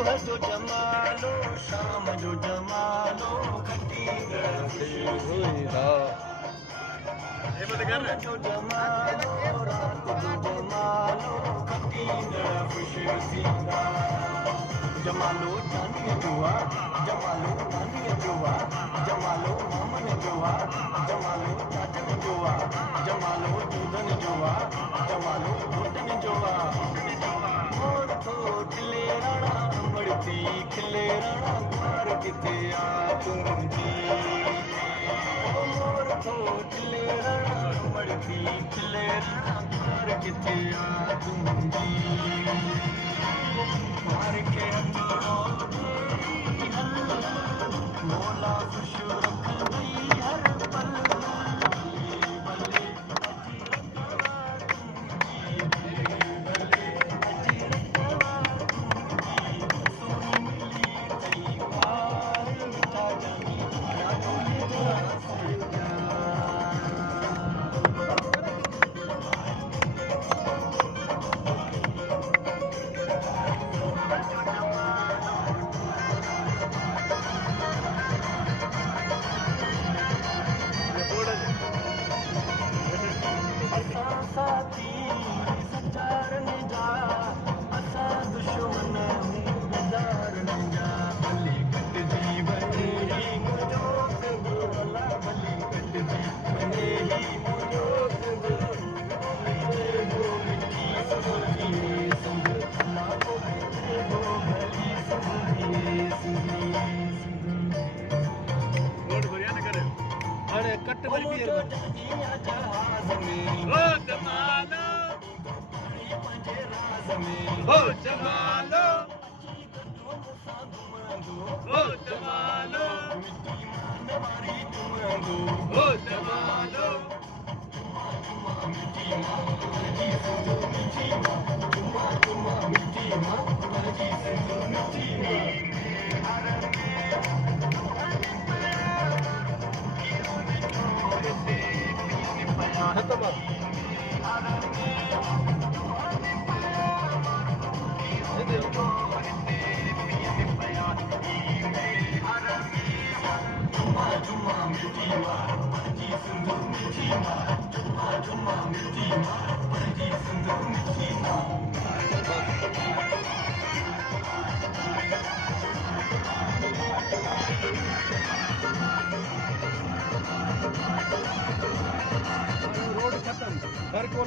सुबह जो जमालो शाम जो जमालो खटी जो जमालो रात जो जमालो खटी खुशी सीधा जमालो जानी जुआ जमालो नानी जुआ जमालो मामन जुआ जमालो चाचन जुआ जमालो दूधन जुआ जमालो भोजन जुआ मोर तो खिले राणा बढ़ती खिले राणा द्वार किथे आ तुंजी मोर तो खिले राणा बढ़ती खिले राणा द्वार किथे आ तुंजी मार के मोला खुश रखंदी हर पल बल्ले साथी सचार ने जा असा दुश्मन बेदार ने जा भली कट जी बने ही मुझो बोला भली कट जी बने ही मुझो मिट्टी समझिए संग ना को वो भली समझिए रोड बढ़िया ना करे अरे कट बल भी है ओ जमालो ओ जमालो ओ जमालो ओ जमालो रोड खत्म घर को